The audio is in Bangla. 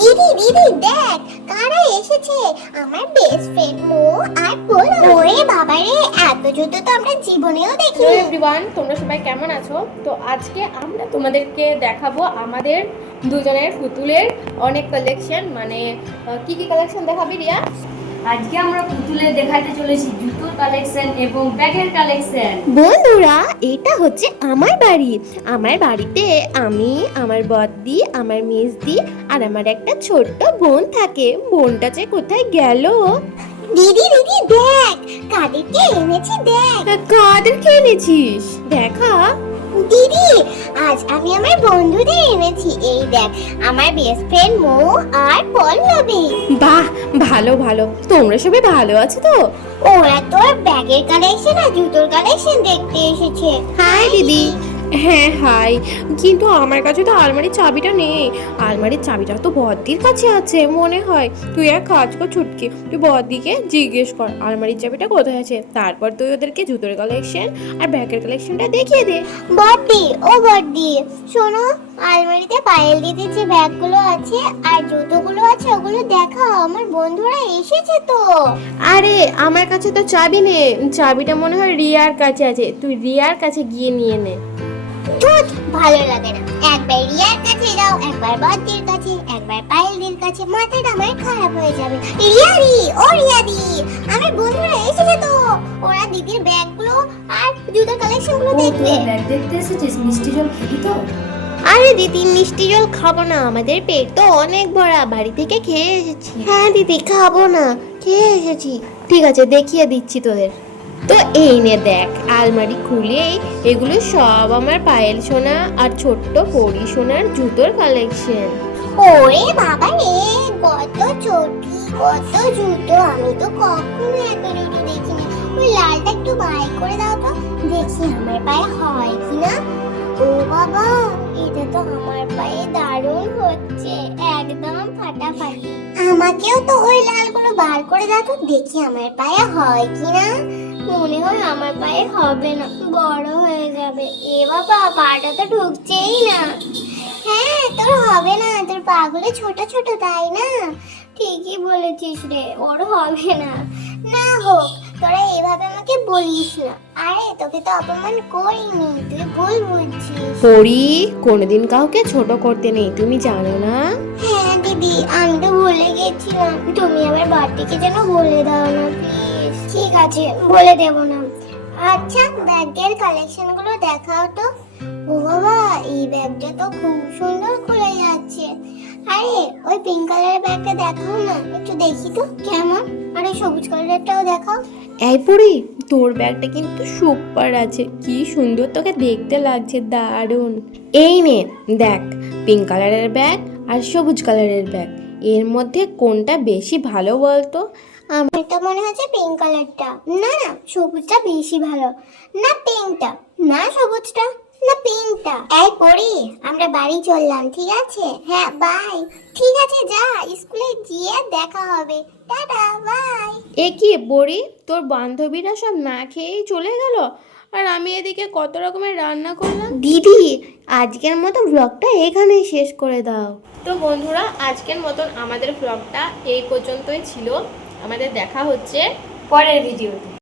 দিদি দিদি দেখ কারা এসেছে, আমার বেস্ট ফ্রেন্ড মো আর বল। ওরে বাবা রে, এত জুতো তো আমরা জীবনেও দেখিনি। হ্যালো এভরিওয়ান, তোমরা সবাই কেমন আছো? তো আজকে আমরা তোমাদেরকে দেখাবো আমাদের দুজনের পুতুলের অনেক কালেকশন। মানে কি কি কালেকশন দেখাবি রিয়া? আজকে আমরা পুতুলের দেখাতে চলেছি জুতোর কালেকশন এবং ব্যাগের কালেকশন। বন্ধুরা, এটা হচ্ছে আমার বাড়ি। আমার বাড়িতে আমি, আমার বদ্দি, আমার মেজদি আর আমার একটা ছোট্ট বোন থাকে। বোনটা যে কোথায় গেল? দিদি দিদি দেখ কাদেরকে এনেছি, দেখ। কাদেরকে এনেছিস দেখা? দিদি আজ আমি আমার বন্ধুদের এনেছি, এই দেখ আমার বেস্ট ফ্রেন্ড মো আর পল্লবী। বাহ, ভালো ভালো। তোমরা সবাই ভালো আছো তো? ওরা তোর ব্যাগের কালেকশন আর জুতোর কালেকশন দেখতে এসেছে। হাই দিদি। হ্যাঁ হাই, কিন্তু আমার কাছে তো আলমারির চাবিটা নেই। আলমারির চাবিটা তো বদ্দির কাছে আছে মনে হয়। তুই এক কাজ কর ছুটকি, তুই বদ্দিকে জিজ্ঞেস কর আলমারির চাবিটা কোথায় আছে, তারপর তুই ওদেরকে জুতোর কালেকশন আর ব্যাগের কালেকশনটা দেখিয়ে দে। বদ্দি ও বদ্দি শোনো, আলমারিতে পায়েল দিদির যে ব্যাগগুলো আছে আর জুতোগুলো আছে ওগুলো দেখাও, আমার বন্ধুরা এসেছে তো। আরে আমার কাছে তো চাবি নেই, চাবিটা মনে হয় রিয়ার কাছে আছে। তুই রিয়ার কাছে গিয়ে নিয়ে নে। ধুৎ, ভালো লাগে না। একবার রিয়ার কাছে যাও, একবার বদ্দির কাছে, একবার পায়েলদির কাছে, মাথাটা আমার খারাপ হয়ে যাবে। রিয়াদি ও রিয়াদি, আমার বন্ধুরা এসেছে তো, ওরা দিদির ব্যাগগুলো আর জুতোর কালেকশনগুলো দেখবে। ব্যাগ দেখতে এসেছিস? মিষ্টি জল খেলি তো? আরে দিদি, মিষ্টি জল খাবো না, আমাদের পেট তো অনেক ভরা, বাড়ি থেকে খেয়ে এসেছি। হ্যাঁ দিদি, খাবো না, খেয়ে এসেছি। ঠিক আছে, দেখিয়ে দিচ্ছি তোদের। তো এই নে দেখ, আলমারি খুলে এগুলো সব আমার পায়েল সোনা আর ছোট্ট পরি সোনার জুতোর কালেকশন। ওরে বাবা রে, কত চটি, কত জুতো, আমি তো কখনো এত জুতো দেখিনি। ওই লালটা একটু বাই করে দাও তো, দেখি আমার পায়ে হয় কিনা। ও বাবা, এটা তো আমার পায়ে দারুণ হচ্ছে, একদম ফাটাফাটি। আমাকেও তো ওই লালগুলো বার করে দাও তো, দেখি আমার পায়ে হয় কিনা। মনে হয় আমার পায়ে হবে না, বড় হয়ে যাবে। এ বাবা, পাটা তো ঢুকছেই না। হ্যাঁ, তোর হবে না, তোর পাগুলো ছোট ছোট, তাই না? ঠিকই বলেছিস রে, ওর হবে না। না হোক, তোরা এভাবে আমাকে বলিস না। আরে তোকে তো অপমান করিনি, তুই ভুল বুঝছিস। পরি, কোনোদিন কাউকে ছোট করতে নেই, তুমি জানো না? হ্যাঁ দিদি, আমি তো ভুলে গেছিলাম। তুমি আমার বাড়িকে যেন বলে দাও না প্লিজ। ঠিক আছে, বলে দেব না। আচ্ছা, ব্যাগের কালেকশনগুলো দেখাও তো। ও বাবা, এই ব্যাগটা তো খুব সুন্দর খুলে যাচ্ছে। আরে ওই পিঙ্ক কালারের ব্যাগটা দেখাও না, একটু দেখি তো কেমন। আরে সবুজ কালারেরটাও দেখাও। এই পরি, তোর ব্যাগটা কিন্তু সুপার আছে, কি সুন্দর তোকে দেখতে লাগছে, দারুণ। এই নে দেখ, পিঙ্ক কালারের ব্যাগ আর সবুজ কালারের ব্যাগ, এর মধ্যে কোনটা বেশি ভালো বলতো? আমার তো মনে হচ্ছে পিঙ্ক কালারটা। না না, সবুজটা বেশি ভালো। না পিঙ্কটা, না সবুজটা, না পিঙ্কটা। এই পড়ি, আমরা বাড়ি চললাম, ঠিক আছে? হ্যাঁ বাই। ঠিক আছে, যা, স্কুলে গিয়ে দেখা হবে। Tata, by. এ কি পরি, তোর বান্ধবীরা সব না খেয়েই চলে গেল, আর আমি এদিকে কত রকমের রান্না করলাম। দিদি, আজকের মতো ব্লগটা এখানেই শেষ করে দাও। তো বন্ধুরা, আজকের মতন আমাদের ব্লগটা এই পর্যন্তই ছিল। আমাদের দেখা হচ্ছে পরের ভিডিওতে।